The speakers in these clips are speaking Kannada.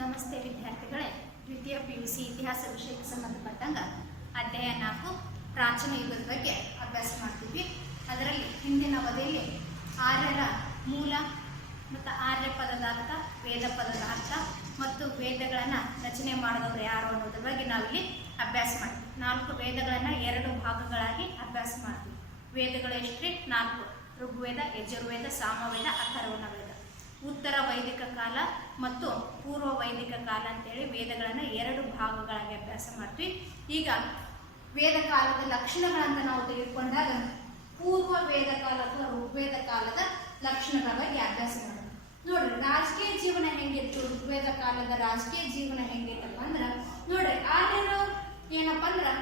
ನಮಸ್ತೆ ವಿದ್ಯಾರ್ಥಿಗಳೇ. ದ್ವಿತೀಯ ಪಿ ಯು ಸಿ ಇತಿಹಾಸ ವಿಷಯಕ್ಕೆ ಸಂಬಂಧಪಟ್ಟಂಗ ಅಧ್ಯಯನ ನಾಲ್ಕು, ಪ್ರಾಚೀನ ಯುಗದ ಬಗ್ಗೆ ಅಭ್ಯಾಸ ಮಾಡ್ತೀವಿ. ಅದರಲ್ಲಿ ಹಿಂದಿನ ಅವಧಿಯಲ್ಲಿ ಆರ್ಯರ ಮೂಲ ಮತ್ತು ಆರ್ಯ ಪದದ ಅರ್ಥ ವೇದ ಪದದ ಅರ್ಥ ಮತ್ತು ವೇದಗಳನ್ನು ರಚನೆ ಮಾಡಿದವರು ಯಾರು ಅನ್ನೋದ್ರ ಬಗ್ಗೆ ನಾವಿಲ್ಲಿ ಅಭ್ಯಾಸ ಮಾಡ್ತೀವಿ. ನಾಲ್ಕು ವೇದಗಳನ್ನು ಎರಡು ಭಾಗಗಳಾಗಿ ಅಭ್ಯಾಸ ಮಾಡ್ತೀವಿ. ವೇದಗಳು ಎಷ್ಟ್ರಿ? ನಾಲ್ಕು. ಋಗ್ವೇದ, ಯಜುರ್ವೇದ, ಸಾಮವೇದ ಅಥರ್ವಣ ವೇದ ಉತ್ತರ ವೈದಿಕ ಕಾಲ ಮತ್ತು ಪೂರ್ವ ವೈದಿಕ ಕಾಲ ಅಂತೇಳಿ ವೇದಗಳನ್ನು ಎರಡು ಭಾಗಗಳಾಗಿ ಅಭ್ಯಾಸ ಮಾಡ್ತೀವಿ. ಈಗ ವೇದ ಕಾಲದ ಲಕ್ಷಣಗಳಂತ ನಾವು ತೆಗೆದುಕೊಂಡಾಗ ಪೂರ್ವ ವೇದ ಕಾಲ ಅಥವಾ ಋಗ್ವೇದ ಕಾಲದ ಲಕ್ಷಣಗಳ ಬಗ್ಗೆ ಅಭ್ಯಾಸ ಮಾಡೋಣ ನೋಡ್ರಿ, ರಾಜಕೀಯ ಜೀವನ ಹೆಂಗಿತ್ತು? ಋಗ್ವೇದ ಕಾಲದ ರಾಜಕೀಯ ಜೀವನ ಹೆಂಗಿತ್ತಪ್ಪ ಅಂದ್ರೆ, ನೋಡ್ರಿ, ಆರ್ಯರು ಏನಪ್ಪ ಅಂದ್ರೆ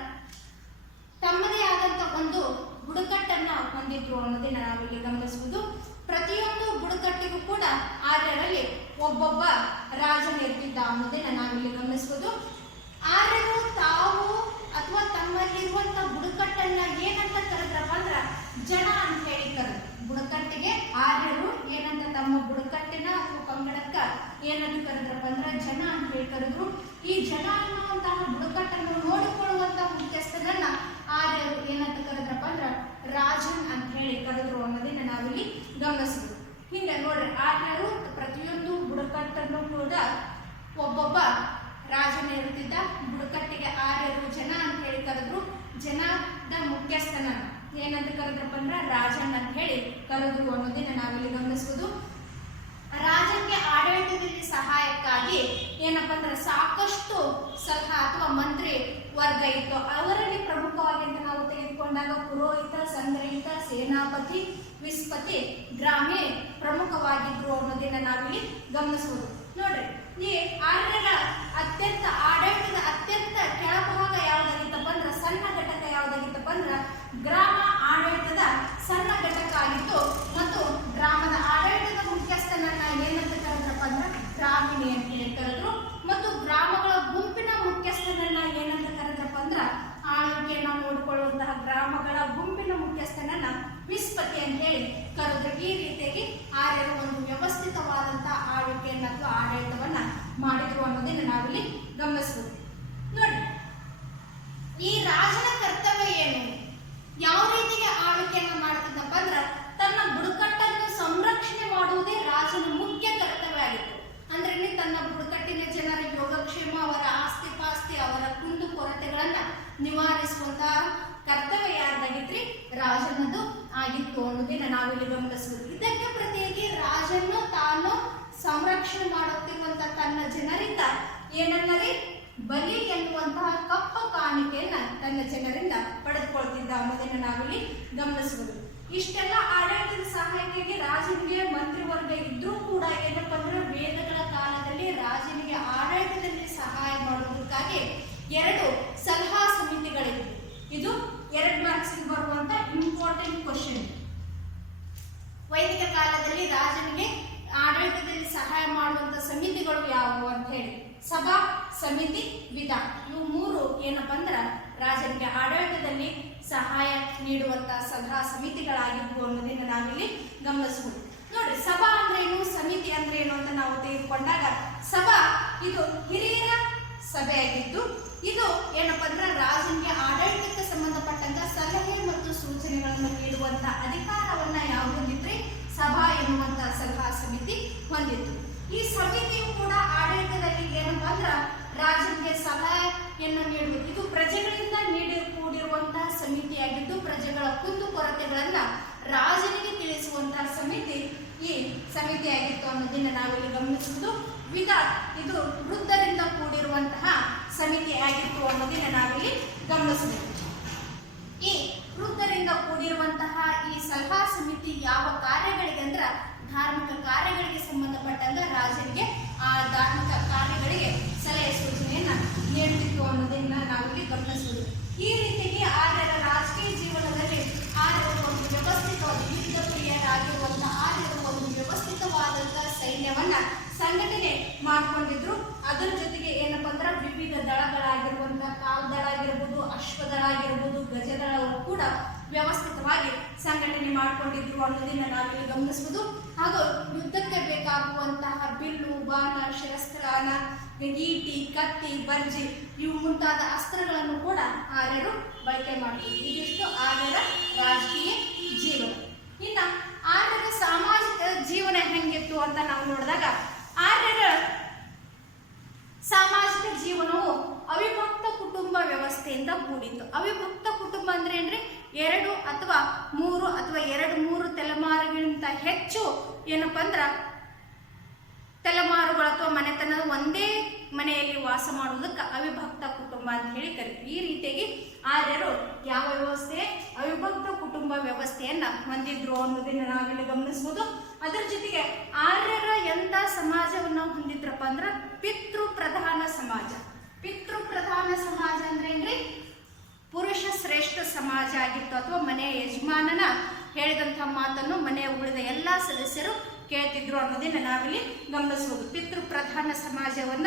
ತಮ್ಮದೇ ಆದಂತ ಒಂದು ಬುಡಕಟ್ಟನ್ನ ಹೊಂದಿದ್ರು ಅನ್ನೋದನ್ನ ನಾವಿಲ್ಲಿ ಗಮನಿಸುವುದು ಪ್ರತಿಯೊಂದು ಬುಡಕಟ್ಟಿಗೂ ಕೂಡ ಆರ್ಯರಲ್ಲಿ ಒಬ್ಬೊಬ್ಬ ರಾಜನಿರ್ತಿದ್ದ ಅನ್ನೋದನ್ನ ನಾವಿಲ್ಲಿ ಗಮನಿಸ್ಬೋದು. ಆರ್ಯರು ತಾವು ಅಥವಾ ತಮ್ಮಲ್ಲಿರುವಂತ ಬುಡಕಟ್ಟನ್ನ ಏನಂತ ಕರೆದ್ರಪ್ಪ ಅಂದ್ರ ಜನ ಅಂತ ಹೇಳಿ ಕರೆದ್ರು. ಬುಡಕಟ್ಟಿಗೆ ಆರ್ಯರು ಏನಂತ ತಮ್ಮ ಬುಡಕಟ್ಟಿನ ಅಥವಾ ಪಂಗಡಕ್ಕ ಏನಂತ ಕರೆದ್ರಪ್ಪ ಅಂದ್ರ ಜನ ಅಂತ ಹೇಳಿ ಕರೆದ್ರು. ಈ ಜನ ಅನ್ನುವಂತಹ ಬುಡಕಟ್ಟನ್ನು ನೋಡಿಕೊಳ್ಳುವಂತ ಮುಖ್ಯಸ್ಥರನ್ನ ಆರ್ಯರು ಏನಂತ ಕರೆದ್ರಪ್ಪ ಅಂದ್ರ ರಾಜನ್ ಅಂತ ಹೇಳಿ ಕರೆದ್ರು ಅನ್ನೋದನ್ನ ನಾವಿಲ್ಲಿ ಗಮನಿಸಿದ್ವಿ ಹಿಂಗೆ ನೋಡ್ರಿ ಆರ್ಯರು ಪ್ರತಿಯೊಂದು ಬುಡಕಟ್ಟನ್ನು ಕೂಡ ಒಬ್ಬೊಬ್ಬ ರಾಜನ ಇರುತ್ತಿದ್ದ ಬುಡಕಟ್ಟಿಗೆ ಆರ್ಯರು ಜನ ಅಂತ ಹೇಳಿ ಕರೆದ್ರು. ಜನದ ಮುಖ್ಯಸ್ಥನ ಏನಂತ ಕರೆದ್ರಪ್ಪ ಅಂದ್ರೆ ರಾಜನ್ ಅಂತ ಹೇಳಿ ಕರೆದ್ರು ಅನ್ನೋದನ್ನ ನಾವಿಲ್ಲಿ ಗಮನಿಸುವುದು. ರಾಜನ್ಗೆ ಆಡಳಿತದಲ್ಲಿ ಸಹಾಯಕ್ಕಾಗಿ ಏನಪ್ಪ ಅಂದ್ರೆ ಸಾಕಷ್ಟು ಸಲಹಾ ಅಥವಾ ಮಂತ್ರಿ ವರ್ಗ ಇತ್ತು. ಅವರಲ್ಲಿ ಪ್ರಮುಖವಾಗಿ ಅಂತ ನಾವು ತೆಗೆದುಕೊಂಡಾಗ ಪುರೋಹಿತ, ಸಂಗ್ರಹಿತ, ಸೇನಾಪತಿ, ವಿಸ್ಪತಿ, ಗ್ರಾಮಿ ಪ್ರಮುಖವಾಗಿದ್ರು ಅನ್ನೋದನ್ನ ನಾವಿಲ್ಲಿ ಗಮನಿಸಬಹುದು ನೋಡ್ರಿ, ಈ ಆರ್ಯರ ಅತ್ಯಂತ ಆಡಳಿತದ ಅತ್ಯಂತ ಕೆಳಭಾಗ ಯಾವ್ದಾಗಿತ್ತಪ್ಪ ಅಂದ್ರ ಸಣ್ಣ ಘಟಕ ಯಾವ್ದಾಗಿತ್ತಪ್ಪ ಅಂದ್ರ ಗ್ರಾಮ ಆಡಳಿತದ ಸಣ್ಣ ಘಟಕ ಆಗಿತ್ತು ಮತ್ತು ಗ್ರಾಮದ ಆಡಳಿತದ ಮುಖ್ಯಸ್ಥನನ್ನ ಏನಂತ ಕರೆದ್ರಪ್ಪ ಅಂದ್ರ ಗ್ರಾಮಿಣಿ ಅಂತ ಹೇಳಿ ಕರೆದ್ರು ಮತ್ತು ಗ್ರಾಮಗಳ ಗುಂಪಿನ ಮುಖ್ಯಸ್ಥನನ್ನ ಏನಂತ ಕರೆದ್ರಪ್ಪ ಅಂದ್ರ, ಆಳ್ವಿಕೆಯನ್ನ ನೋಡಿಕೊಳ್ಳುವಂತಹ ಗ್ರಾಮಗಳ ಗುಂಪಿನ ಮುಖ್ಯಸ್ಥನನ್ನ ವಿಸ್ಪತಿ ಅಂತ ಹೇಳಿ ಕರೆದ್ರು. ಈ ರೀತಿಯಾಗಿ ಆರ್ಯರು ಒಂದು ವ್ಯವಸ್ಥಿತವಾದಂತಹ ಆಳ್ವಿಕೆಯನ್ನ ಅಥವಾ ಆಡಳಿತವನ್ನ ಮಾಡಿದ್ರು ಅನ್ನೋದನ್ನ ನಾವಿಲ್ಲಿ ಗಮನಿಸಬಹುದು ನೋಡಿ, ಈ ರಾಜನ ಕರ್ತವ್ಯ ಏನು ಯಾವ ರೀತಿಗೆ ಆಳ್ವಿಕೆಯನ್ನ ಮಾಡ್ತಿದ್ದಪ್ಪ ಅಂದ್ರ ತನ್ನ ಬುಡಕಟ್ಟನ್ನು ಸಂರಕ್ಷಣೆ ಮಾಡುವುದೇ ರಾಜನ ಮುಖ್ಯ ಕರ್ತವ್ಯ ಆಗಿತ್ತು ಅಂದ್ರೆ ಇಲ್ಲಿ ತನ್ನ ಬುಡಕಟ್ಟಿನ ಜನರ ಯೋಗಕ್ಷೇಮ ಅವರ ಆಸ್ತಿ ಪಾಸ್ತಿ ಅವರ ಕುಂದು ನಿವಾರಿಸುವಂತಹ ಕರ್ತವ್ಯ ಯಾರ್ದಾಗಿತ್ರಿ ರಾಜನದು ಆಗಿತ್ತು ಅನ್ನೋದನ್ನ ನಾವಿಲ್ಲಿ ಗಮನಿಸಬಹುದು ಇದಕ್ಕೆ ಪ್ರತಿಯಾಗಿ ರಾಜನ್ನು ತಾನು ಸಂರಕ್ಷಣೆ ಮಾಡುತ್ತಿರುವಂತ ತನ್ನ ಜನರಿಂದ ಏನನ್ನರಿ ಬಲಿ ಎನ್ನುವಂತಹ ಕಪ್ಪ ಕಾಣಿಕೆಯನ್ನ ತನ್ನ ಜನರಿಂದ ಪಡೆದುಕೊಳ್ತಿದ್ದ ಅನ್ನೋದನ್ನ ನಾವಿಲ್ಲಿ ಗಮನಿಸಬಹುದು ಇಷ್ಟೆಲ್ಲ ಆಡಳಿತದ ಸಹಾಯಕ್ಕಾಗಿ ರಾಜನಿಗೆ ಮಂತ್ರಿವರ್ಗ ಇದ್ರೂ ಕೂಡ ಏನಪ್ಪ ಅಂದ್ರೆ ವೇದಗಳ ಕಾಲದಲ್ಲಿ ರಾಜನಿಗೆ ಆಡಳಿತದಲ್ಲಿ ಸಹಾಯ ಮಾಡುವುದಕ್ಕಾಗಿ ಎರಡು ಸಲಹಾ ಇದು ಎರಡು ಮಾರ್ಕ್ಸ್ ಬರುವಂತ ಇಂಪಾರ್ಟೆಂಟ್ ಕ್ವಶನ್ ವೈದಿಕ ಕಾಲದಲ್ಲಿ ರಾಜನಿಗೆ ಆಡಳಿತದಲ್ಲಿ ಸಹಾಯ ಮಾಡುವಂತ ಸಮಿತಿಗಳು ಯಾವುವು ಅಂತ ಹೇಳಿ. ಸಭಾ ಸಮಿತಿ ವಿಧ. ಇವು ಮೂರು ಏನಪ್ಪ ಅಂದ್ರ ರಾಜನಿಗೆ ಆಡಳಿತದಲ್ಲಿ ಸಹಾಯ ನೀಡುವಂತ ಸಭಾ ಸಮಿತಿಗಳಾಗಿದ್ವು ಅನ್ನೋದನ್ನ ನಾವಿಲ್ಲಿ ಗಮನಿಸಬಹುದು ನೋಡ್ರಿ ಸಭಾ ಅಂದ್ರೆ ಏನು ಸಮಿತಿ ಅಂದ್ರೆ ಏನು ಅಂತ ನಾವು ತೆಗೆದುಕೊಂಡಾಗ ಸಭಾ ಇದು ಹಿರಿಯರ ಸಭೆಯಾಗಿದ್ದು, ಇದು ಏನಪ್ಪ ಅಂದ್ರೆ ರಾಜನಿಗೆ ಆಡಳಿತಕ್ಕೆ ಸಂಬಂಧಪಟ್ಟಂತ ಸಲಹೆ ಮತ್ತು ಸೂಚನೆಗಳನ್ನು ನೀಡುವಂತ ಅಧಿಕಾರವನ್ನ ಯಾವ ಹೊಂದಿದ್ರೆ ಸಭಾ ಎನ್ನುವಂತ ಸಲಹಾ ಸಮಿತಿ ಹೊಂದಿತ್ತು. ಈ ಸಮಿತಿಯು ಕೂಡ ಆಡಳಿತದಲ್ಲಿ ಏನಪ್ಪಾ ಅಂದ್ರ ರಾಜನಿಗೆ ಸಲಹೆಯನ್ನು ನೀಡುವುದು ಇದು ಪ್ರಜೆಗಳಿಂದ ನೀಡಿ ಕೂಡಿರುವಂತಹ ಸಮಿತಿಯಾಗಿದ್ದು, ಪ್ರಜೆಗಳ ಕುಂದು ಕೊರತೆಗಳನ್ನ ರಾಜನಿಗೆ ತಿಳಿಸುವಂತಹ ಸಮಿತಿ ಈ ಸಮಿತಿಯಾಗಿತ್ತು ಅನ್ನೋದನ್ನ ನಾವಿಲ್ಲಿ ಗಮನಿಸುವುದು. ವಿಧ ಇದು ವೃದ್ಧರಿಂದ ಕೂಡಿರುವಂತಹ ಸಮಿತಿ ಆಗಿತ್ತು ಅನ್ನೋದನ್ನ ನಾವಿಲ್ಲಿ ಗಮನಿಸಬೇಕು. ಈ ವೃದ್ಧರಿಂದ ಕೂಡಿರುವಂತಹ ಈ ಸಲಹಾ ಸಮಿತಿ ಯಾವ ಕಾರ್ಯಗಳಿಗೆ ಅಂದ್ರ ಧಾರ್ಮಿಕ ಕಾರ್ಯಗಳಿಗೆ ಸಂಬಂಧಪಟ್ಟಂಗ ರಾಜರಿಗೆ ಆ ಧಾರ್ಮಿಕ ಕಾರ್ಯಗಳಿಗೆ ಸಲಹೆ ಸೂಚನೆಯನ್ನ ನೀಡುತ್ತಿತ್ತು ಅನ್ನೋದನ್ನ ನಾವಿಲ್ಲಿ ಗಮನಿಸಬಹುದು ಈ ರೀತಿಯಾಗಿ ಆರ್ಯರ ರಾಜಕೀಯ ಜೀವನದಲ್ಲಿ ಆರ್ಯರು ಒಂದು ವ್ಯವಸ್ಥಿತವಾದ ಯುದ್ಧ ಪ್ರಿಯರಾಗಿರುವಂತಹ ಆರ್ಯರು ಒಂದು ವ್ಯವಸ್ಥಿತವಾದಂತಹ ಸೈನ್ಯವನ್ನ ಸಂಘಟನೆ ಮಾಡ್ಕೊಂಡಿದ್ರು. ಅದರ ಜೊತೆಗೆ ಏನಪ್ಪಾ ಅಂದ್ರೆ ವಿವಿಧ ದಳಗಳಾಗಿರುವಂತಹ ಕಾಲ್ದಳ ಆಗಿರ್ಬೋದು ಅಶ್ವದಳ ಆಗಿರ್ಬೋದು ಗಜದಳವು ಕೂಡ ವ್ಯವಸ್ಥಿತವಾಗಿ ಸಂಘಟನೆ ಮಾಡಿಕೊಂಡಿದ್ರು ಅನ್ನೋದನ್ನ ನಾವಿಲ್ಲಿ ಗಮನಿಸಬಹುದು ಹಾಗೂ ಯುದ್ಧಕ್ಕೆ ಬೇಕಾಗುವಂತಹ ಬಿಲ್ಲು ಬಾಣ ಶಸ್ತ್ರಾನ, ಈಟಿ, ಕತ್ತಿ, ಬರ್ಜಿ ಇವು ಮುಂತಾದ ಅಸ್ತ್ರಗಳನ್ನು ಕೂಡ ಆರ್ಯರು ಬಳಕೆ ಮಾಡಿದ್ರು ಇದಿಷ್ಟು ಆರ್ಯರ ರಾಜಕೀಯ ಜೀವನ ಇನ್ನ ಆರ್ಯರ ಸಾಮಾಜಿಕ ಜೀವನ ಹೆಂಗಿತ್ತು ಅಂತ ನಾವು ನೋಡಿದಾಗ ಆರ್ಯರ ಸಾಮಾಜಿಕ ಜೀವನವು ಅವಿಭಕ್ತ ಕುಟುಂಬ ವ್ಯವಸ್ಥೆಯಿಂದ ಕೂಡಿತ್ತು ಅವಿಭಕ್ತ ಕುಟುಂಬ ಅಂದ್ರೆ ಏನ್ರಿ ಎರಡು ಅಥವಾ ಮೂರು ಅಥವಾ ಎರಡು ಮೂರು ತಲೆಮಾರುಗಳಿಂತ ಹೆಚ್ಚು ಏನಪ್ಪ ಅಂದ್ರ ತಲೆಮಾರುಗಳು ಅಥವಾ ಮನೆತನ ಒಂದೇ ಮನೆಯಲ್ಲಿ ವಾಸ ಮಾಡುವುದಕ್ಕೆ ಅವಿಭಕ್ತ ಕುಟುಂಬ ಅಂತ ಹೇಳಿ ಕರಿತೀವಿ. ಈ ರೀತಿಯಾಗಿ ಆರ್ಯರು ಯಾವ ವ್ಯವಸ್ಥೆ? ಅವಿಭಕ್ತ ಕುಟುಂಬ ವ್ಯವಸ್ಥೆಯನ್ನ ಹೊಂದಿದ್ರು ಅನ್ನೋದನ್ನ ನಾವಿಲ್ಲಿ ಗಮನಿಸಬಹುದು ಅದರ ಜೊತೆಗೆ ಆರ್ಯರ ಎಂತ ಸಮಾಜವನ್ನು ಹೊಂದಿದ್ರಪ್ಪ ಅಂದ್ರ ಪಿತೃ ಪ್ರಧಾನ ಸಮಾಜ. ಪಿತೃ ಪ್ರಧಾನ ಸಮಾಜ ಅಂದ್ರೆ ಏನ್ರಿ ಪುರುಷ ಶ್ರೇಷ್ಠ ಸಮಾಜ ಆಗಿತ್ತು ಅಥವಾ ಯಜಮಾನನ ಹೇಳಿದಂತಹ ಮಾತನ್ನು ಮನೆಯ ಉಳಿದ ಎಲ್ಲ ಸದಸ್ಯರು ಕೇಳ್ತಿದ್ರು ಅನ್ನೋದನ್ನ ನಾವಿಲ್ಲಿ ಗಮನಿಸಬಹುದು. ಪಿತೃ ಪ್ರಧಾನ ಸಮಾಜವನ್ನ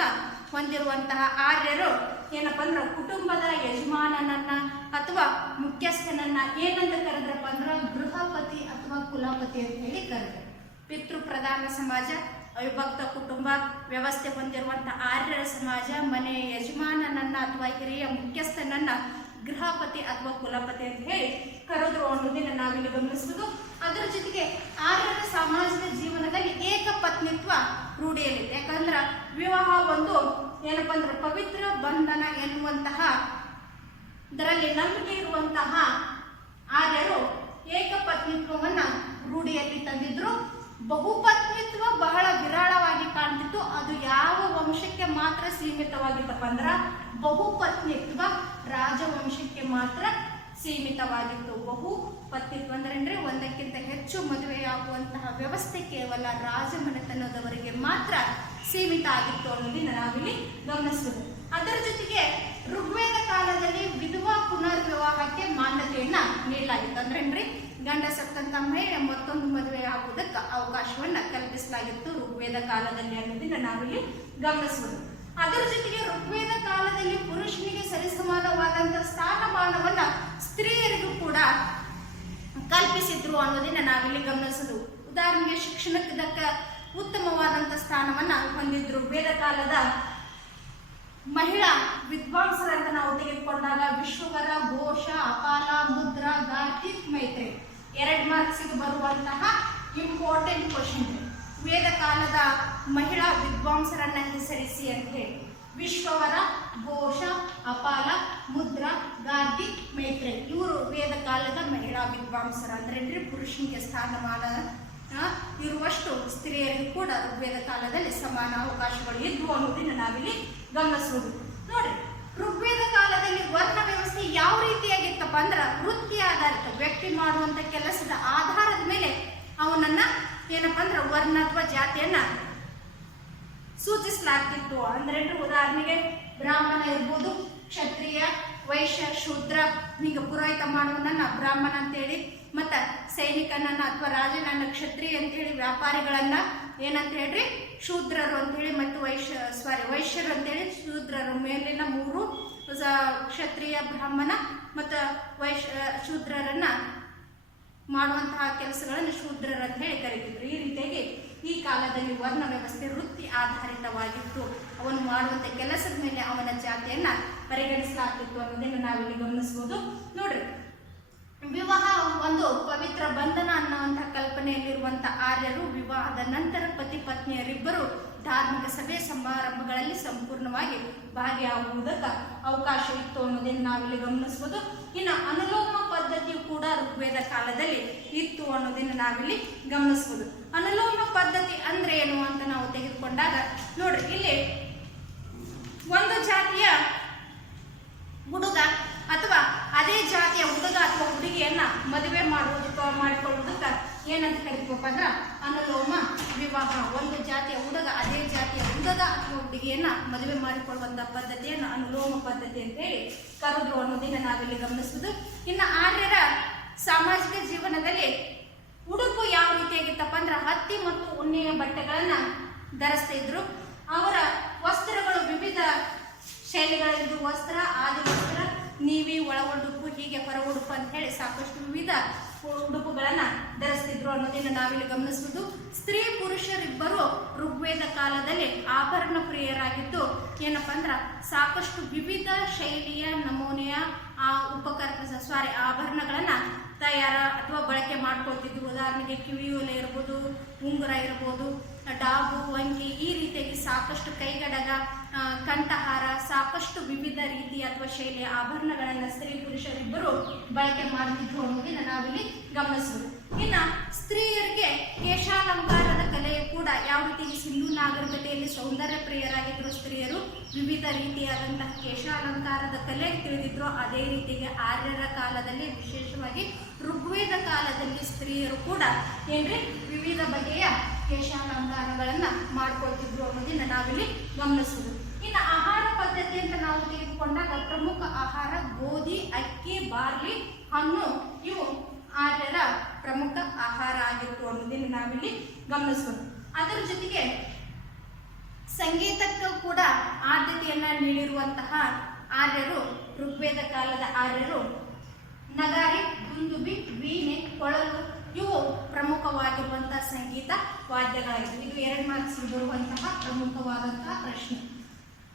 ಹೊಂದಿರುವಂತಹ ಆರ್ಯರು ಏನಪ್ಪ ಅಂದ್ರೆ ಕುಟುಂಬದ ಯಜಮಾನನನ್ನ ಅಥವಾ ಮುಖ್ಯಸ್ಥನನ್ನ ಏನಂತ ಕರೆದ್ರಪ್ಪ ಅಂದ್ರೆ ಗೃಹಪತಿ ಅಥವಾ ಕುಲಪತಿ ಅಂತ ಹೇಳಿ ಕರೆದ್ರು. ಪಿತೃ ಪ್ರಧಾನ ಸಮಾಜ, ಅವಿಭಕ್ತ ಕುಟುಂಬ, ವ್ಯವಸ್ಥೆ ಹೊಂದಿರುವಂತಹ ಆರ್ಯರ ಸಮಾಜ, ಮನೆಯ ಯಜಮಾನನನ್ನ ಅಥವಾ ಹಿರಿಯ ಮುಖ್ಯಸ್ಥನನ್ನ ಗೃಹಪತಿ ಅಥವಾ ಕುಲಪತಿ ಅಂತ ಹೇಳಿ ಕರೆದ್ರು ಅನ್ನೋದನ್ನ ನಾವಿಲ್ಲಿ ಗಮನಿಸಬಹುದು ಅದರ ಜೊತೆಗೆ ಆರ್ಯರ ಸಾಮಾಜಿಕ ಜೀವನದಲ್ಲಿ ಏಕಪತ್ನಿತ್ವ ರೂಢಿಯಲ್ಲಿದೆ. ಯಾಕಂದ್ರೆ ವಿವಾಹ ಒಂದು ಏನಪ್ಪ ಅಂದ್ರೆ ಪವಿತ್ರ ಬಂಧನ ಎನ್ನುವಂತಹ, ಇದರಲ್ಲಿ ನಂಬಿಕೆ ಇರುವಂತಹ ಆರ್ಯರು ಏಕಪತ್ನಿತ್ವವನ್ನ ರೂಢಿಯಲ್ಲಿ ತಂದಿದ್ರು. ಬಹುಪತ್ನಿತ್ವ ಬಹಳ ವಿರಾಳವಾಗಿ ಕಾಣ್ತಿತ್ತು. ಅದು ಯಾವ ವಂಶಕ್ಕೆ ಮಾತ್ರ ಸೀಮಿತವಾಗಿತ್ತಪ್ಪ ಅಂದ್ರ ಬಹುಪತ್ನಿತ್ವ ರಾಜವಂಶಕ್ಕೆ ಮಾತ್ರ ಸೀಮಿತವಾಗಿತ್ತು. ಬಹು ಪತ್ನಿತ್ವ ಅಂದ್ರೆ ಒಂದಕ್ಕಿಂತ ಹೆಚ್ಚು ಮದುವೆಯಾಗುವಂತಹ ವ್ಯವಸ್ಥೆ ಕೇವಲ ರಾಜಮನೆತನದವರಿಗೆ ಮಾತ್ರ ಸೀಮಿತ ಆಗಿತ್ತು ಅನ್ನೋದನ್ನ ನಾವಿಲ್ಲಿ ಗಮನಿಸಬಹುದು ಅದರ ಜೊತೆಗೆ ಋಗ್ವೇದ ಕಾಲದಲ್ಲಿ ವಿಧವಾ ಪುನರ್ವಿವಾಹಕ್ಕೆ ಮಾನ್ಯತೆಯನ್ನ ನೀಡಲಾಗಿತ್ತು. ಅಂದ್ರೆ ಗಂಡ ಸತ್ತಂತ ಮಹಿಳೆ ಮತ್ತೊಂದು ಮದುವೆ ಆಗುವುದಕ್ಕೆ ಅವಕಾಶವನ್ನ ಕಲ್ಪಿಸಲಾಗಿತ್ತು. ಋಗ್ವೇದ ಕಾಲದಲ್ಲಿ ಅನ್ನೋದನ್ನ ನಾವಿಲ್ಲಿ ಗಮನಿಸಬಹುದು. ಅದರ ಜೊತೆಗೆ ಋಗ್ವೇದ ಕಾಲದಲ್ಲಿ ಪುರುಷನಿಗೆ ಸರಿಸಮಾನವಾದಂತಹ ಸ್ಥಾನಮಾನವನ್ನ ಸ್ತ್ರೀಯರಿಗೂ ಕೂಡ ಕಲ್ಪಿಸಿದ್ರು ಅನ್ನೋದನ್ನ ನಾವಿಲ್ಲಿ ಗಮನಿಸೋದು ಉದಾಹರಣೆಗೆ ಶಿಕ್ಷಣಕ್ಕೆ ದಕ್ಕ ಉತ್ತಮವಾದಂತ ಸ್ಥಾನವನ್ನ ಹೊಂದಿದ್ರು. ವೇದ ಕಾಲದ ಮಹಿಳಾ ವಿದ್ವಾಂಸರಂತ ನಾವು ತೆಗೆದುಕೊಂಡಾಗ ವಿಶ್ವವರ ಘೋಷ ಅಪಾಲ ಮುದ್ರ, ಗಾರ್ಹಿಕ್, ಮೈತ್ರಿ. ಎರಡ್ ಮಾರ್ಕ್ಸಿಗೆ ಬರುವಂತಹ ಇಂಪಾರ್ಟೆಂಟ್ ಕ್ವಶನ್ ವೇದ ಕಾಲದ ಮಹಿಳಾ ವಿದ್ವಾಂಸರನ್ನ ಹೆಸರಿಸಿ ಅಂತ ಹೇಳಿ. ವಿಶ್ವವರ, ಘೋಷ, ಅಪಾಲ, ಮುದ್ರ, ಗಾರ್ಗಿ, ಮೈತ್ರಿ. ಇವರು ವೇದ ಕಾಲದ ಮಹಿಳಾ ವಿದ್ವಾಂಸರ ಅಂದ್ರೆ ಪುರುಷನಿಗೆ ಸ್ಥಾನಮಾನ ಇರುವಷ್ಟು ಸ್ತ್ರೀಯರಿಗೂ ಕೂಡ ವೇದ ಕಾಲದಲ್ಲಿ ಸಮಾನ ಅವಕಾಶಗಳು ಇದ್ವು ಅನ್ನೋದನ್ನ ನಾವಿಲ್ಲಿ ಗಮನಿಸಬಹುದು. ನೋಡ್ರಿ ಋಗ್ವೇದ ಕಾಲದಲ್ಲಿ ವರ್ಣ ವ್ಯವಸ್ಥೆ ಯಾವ ರೀತಿಯಾಗಿತ್ತಪ್ಪ ಅಂದ್ರೆ ವೃತ್ತಿ ಆಧಾರಿತ, ವ್ಯಕ್ತಿ ಮಾಡುವಂತ ಕೆಲಸದ ಆಧಾರದ ಮೇಲೆ ಅವನನ್ನ ಏನಪ್ಪ ಅಂದ್ರೆ ವರ್ಣ ಅಥವಾ ಜಾತಿಯನ್ನ ಸೂಚಿಸಲಾಗ್ತಿತ್ತು. ಅಂದ್ರೆ ಉದಾಹರಣೆಗೆ ಬ್ರಾಹ್ಮಣ ಇರ್ಬೋದು, ಕ್ಷತ್ರಿಯ, ವೈಶ್ಯ, ಶೂದ್ರ ಹಿಂಗ ಪುರೋಹಿತ ಮಾಡುವನನ್ನ ಬ್ರಾಹ್ಮಣ ಅಂತೇಳಿ, ಮತ್ತ ಸೈನಿಕನನ್ನ ಅಥವಾ ರಾಜನನ್ನ ಕ್ಷತ್ರಿಯ ಅಂತೇಳಿ ವ್ಯಾಪಾರಿಗಳನ್ನ ಏನಂತ ಹೇಳ್ರಿ ಶೂದ್ರರು ಅಂತೇಳಿ ಮತ್ತು ವೈಶ್ಯ ಸಾರಿ ವೈಶ್ಯರು ಅಂತೇಳಿ ಶೂದ್ರರು. ಮೇಲಿನ ಮೂರು ಕ್ಷತ್ರಿಯ, ಬ್ರಾಹ್ಮಣ ಮತ್ತು ವೈಶ ಶೂದ್ರರನ್ನ ಮಾಡುವಂತಹ ಕೆಲಸಗಳನ್ನು ಶೂದ್ರರು ಅಂತ ಹೇಳಿ ಕರೀತಿದ್ರು. ಈ ರೀತಿಯಾಗಿ ಈ ಕಾಲದಲ್ಲಿ ವರ್ಣ ವ್ಯವಸ್ಥೆ ವೃತ್ತಿ ಆಧಾರಿತವಾಗಿತ್ತು. ಅವನು ಮಾಡುವಂಥ ಕೆಲಸದ ಮೇಲೆ ಅವನ ಜಾತಿಯನ್ನ ಪರಿಗಣಿಸಲಾಗ್ತಿತ್ತು ಅನ್ನೋದನ್ನು ನಾವಿಲ್ಲಿ ಗಮನಿಸಬಹುದು ನೋಡ್ರಿ. ವಿವಾಹ ಒಂದು ಪವಿತ್ರ ಬಂಧನ ಅನ್ನುವಂಥ ಕಲ್ಪನೆಯಲ್ಲಿರುವಂಥ ಆರ್ಯರು, ವಿವಾಹದ ನಂತರ ಪತಿ ಪತ್ನಿಯರಿಬ್ಬರು ಧಾರ್ಮಿಕ ಸಭೆ ಸಮಾರಂಭಗಳಲ್ಲಿ ಸಂಪೂರ್ಣವಾಗಿ ಭಾಗಿಯಾಗುವುದಕ್ಕೆ ಅವಕಾಶ ಇತ್ತು ಅನ್ನೋದನ್ನ ನಾವಿಲ್ಲಿ ಗಮನಿಸಬಹುದು ಇನ್ನು ಅನುಲೋಮ ಪದ್ಧತಿಯು ಕೂಡ ಋಗ್ವೇದ ಕಾಲದಲ್ಲಿ ಇತ್ತು ಅನ್ನೋದನ್ನು ನಾವಿಲ್ಲಿ ಗಮನಿಸಬಹುದು ಅನುಲೋಮ ಪದ್ಧತಿ ಅಂದ್ರೆ ಏನು ಅಂತ ನಾವು ತೆಗೆದುಕೊಂಡಾಗ ನೋಡ್ರಿ, ಇಲ್ಲಿ ಒಂದು ಜಾತಿಯ ಹುಡುಗ ಅಥವಾ ಅದೇ ಜಾತಿಯ ಹುಡುಗ ಅಥವಾ ಹುಡುಗಿಯನ್ನ ಮದುವೆ ಮಾಡುವುದಕ್ಕೆ ಮಾಡಿಕೊಳ್ಳುವುದಕ್ಕೆ ಏನಂತ ಕರಿತೀವಪ್ಪ ಅಂದ್ರೆ ಅನುಲೋಮ, ವಿವಾಹ, ಒಂದು ಜಾತಿಯ ಹುಡುಗ ಅದೇ ಜಾತಿಯ ಹುಡುಗ ಅಥವಾ ಹುಡುಗಿಯನ್ನ ಮದುವೆ ಮಾಡಿಕೊಳ್ಳುವಂತ ಪದ್ಧತಿಯನ್ನು ಅನುಲೋಮ ಪದ್ಧತಿ ಅಂತ ಹೇಳಿ ಕರೆದ್ರು ಅನ್ನೋದನ್ನ ನಾವಿಲ್ಲಿ ಗಮನಿಸುವುದು ಇನ್ನು ಆರ್ಯರ ಸಾಮಾಜಿಕ ಜೀವನದಲ್ಲಿ ಉಡುಪು ಯಾವ ರೀತಿಯಾಗಿತ್ತಪ್ಪ ಅಂದ್ರೆ ಹತ್ತಿ ಮತ್ತು ಉಣ್ಣೆಯ ಬಟ್ಟೆಗಳನ್ನ ಧರಿಸ್ತಾ ಇದ್ರು. ಅವರ ವಸ್ತ್ರಗಳು ವಿವಿಧ ಶೈಲಿಗಳಿದ್ದು ವಸ್ತ್ರ ಆದಿ ವಸ್ತ್ರ ನೀವಿ ಒಳ ಉಡುಪು ಹೀಗೆ ಹೊರ ಉಡುಪು ಅಂತ ಹೇಳಿ ಸಾಕಷ್ಟು ವಿವಿಧ ಧರಿಸ್ತಿದ್ರು ಅನ್ನೋದನ್ನ ನಾವಿಲ್ಲಿ ಗಮನಿಸಬಹುದು ಸ್ತ್ರೀ ಪುರುಷ ಪುರುಷರಿಬ್ಬರು ಋಗ್ವೇದ ಕಾಲದಲ್ಲಿ ಆಭರಣ ಪ್ರಿಯರಾಗಿದ್ದು, ಏನಪ್ಪ ಅಂದ್ರ ಸಾಕಷ್ಟು ವಿವಿಧ ಶೈಲಿಯ ನಮೂನೆಯ ಆ ಉಪಕರಣ ಸಾರಿ ಆಭರಣಗಳನ್ನ ತಯಾರ ಅಥವಾ ಬಳಕೆ ಮಾಡ್ಕೊಳ್ತಿದ್ವಿ. ಉದಾಹರಣೆಗೆ ಕಿವಿಯೋಲೆ ಇರ್ಬೋದು, ಉಂಗುರ ಇರ್ಬೋದು ಡಾಬು ವಂಕಿ ಈ ರೀತಿಯಾಗಿ ಸಾಕಷ್ಟು ಕೈಗಡಗ ಕಂಠಹಾರ, ಸಾಕಷ್ಟು ವಿವಿಧ ರೀತಿ ಅಥವಾ ಶೈಲಿಯ ಆಭರಣಗಳನ್ನು ಸ್ತ್ರೀ ಪುರುಷರಿಬ್ಬರು ಬಳಕೆ ಮಾಡುತ್ತಿದ್ರು ಅನ್ನೋದನ್ನ ನಾವಿಲ್ಲಿ ಗಮನಿಸಬಹುದು ಇನ್ನ ಸ್ತ್ರೀಯರಿಗೆ ಕೇಶಾಲಂಕಾರದ ಕಲೆ ಕೂಡ ಯಾವ ರೀತಿ ಸಿಂಧು ನಾಗರಿಕತೆಯಲ್ಲಿ ಸೌಂದರ್ಯ ಪ್ರಿಯರಾಗಿದ್ರು ಸ್ತ್ರೀಯರು, ವಿವಿಧ ರೀತಿಯಾದಂತಹ ಕೇಶಾಲಂಕಾರದ ಕಲೆ ತಿಳಿದಿದ್ರು, ಅದೇ ರೀತಿಗೆ ಆರ್ಯರ ಕಾಲದಲ್ಲಿ, ವಿಶೇಷವಾಗಿ ಋಗ್ವೇದ ಕಾಲದಲ್ಲಿ ಸ್ತ್ರೀಯರು ಕೂಡ ಏನ್ರಿ ವಿವಿಧ ಬಗೆಯ ಕೇಶಾಲಂಕಾರಗಳನ್ನ ಮಾಡ್ಕೊಳ್ತಿದ್ರು ಅನ್ನೋದನ್ನ ನಾವಿಲ್ಲಿ ಗಮನಿಸಬಹುದು ಇನ್ನು ಆಹಾರ ಪದ್ಧತಿ ಅಂತ ನಾವು ತೆಗೆದುಕೊಂಡಾಗ ಪ್ರಮುಖ ಆಹಾರ ಗೋಧಿ, ಅಕ್ಕಿ, ಬಾರ್ಲಿ, ಹಣ್ಣು ಇವು ಆರ್ಯರ ಪ್ರಮುಖ ಆಹಾರ ಆಗಿತ್ತು ಅನ್ನೋದನ್ನ ನಾವಿಲ್ಲಿ ಗಮನಿಸಬಹುದು ಅದರ ಜೊತೆಗೆ ಸಂಗೀತಕ್ಕೂ ಕೂಡ ಆದ್ಯತೆಯನ್ನ ನೀಡಿರುವಂತಹ ಆರ್ಯರು, ಋಗ್ವೇದ ಕಾಲದ ಆರ್ಯರು, ನಗಾರಿ, ದುಂದುಬಿ, ವೀಣೆ, ಕೊಳಲು ಇವು ಪ್ರಮುಖವಾಗಿರುವಂತಹ ಸಂಗೀತ ವಾದ್ಯಗಳಾಗಿವೆ ಇದು ಎರಡು ಮಾರ್ಕ್ಸ್ ಬರುವಂತಹ ಪ್ರಮುಖವಾದಂತಹ ಪ್ರಶ್ನೆ.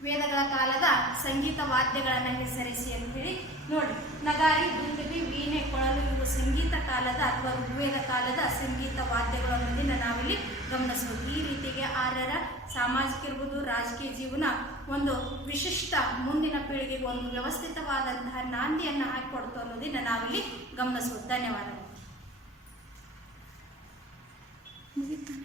ವೇದಗಳ ಕಾಲದ ಸಂಗೀತ ವಾದ್ಯಗಳನ್ನು ಹೆಸರಿಸಿ ಅಂತ ಹೇಳಿ ನೋಡಿ. ನಗಾರಿ ದುಂದುಬಿ ವೀಣೆ, ಕೊಳಲು ಇವು ಸಂಗೀತ ಕಾಲದ ಅಥವಾ ಋಗ್ವೇದ ಕಾಲದ ಸಂಗೀತ ವಾದ್ಯಗಳು ಅನ್ನೋದನ್ನ ನಾವಿಲ್ಲಿ ಗಮನಿಸಬಹುದು. ಈ ರೀತಿಗೆ ಆರ್ಯರ ಸಾಮಾಜಿಕ ಇರ್ಬೋದು, ರಾಜಕೀಯ ಜೀವನ ಒಂದು ವಿಶಿಷ್ಟ ಮುಂದಿನ ಪೀಳಿಗೆಗೆ ಒಂದು ವ್ಯವಸ್ಥಿತವಾದಂತಹ ನಾಂದಿಯನ್ನು ಹಾಕಿಕೊಡ್ತು ಅನ್ನೋದನ್ನ ನಾವಿಲ್ಲಿ ಗಮನಿಸಬಹುದು. ಧನ್ಯವಾದಗಳು. Віддам.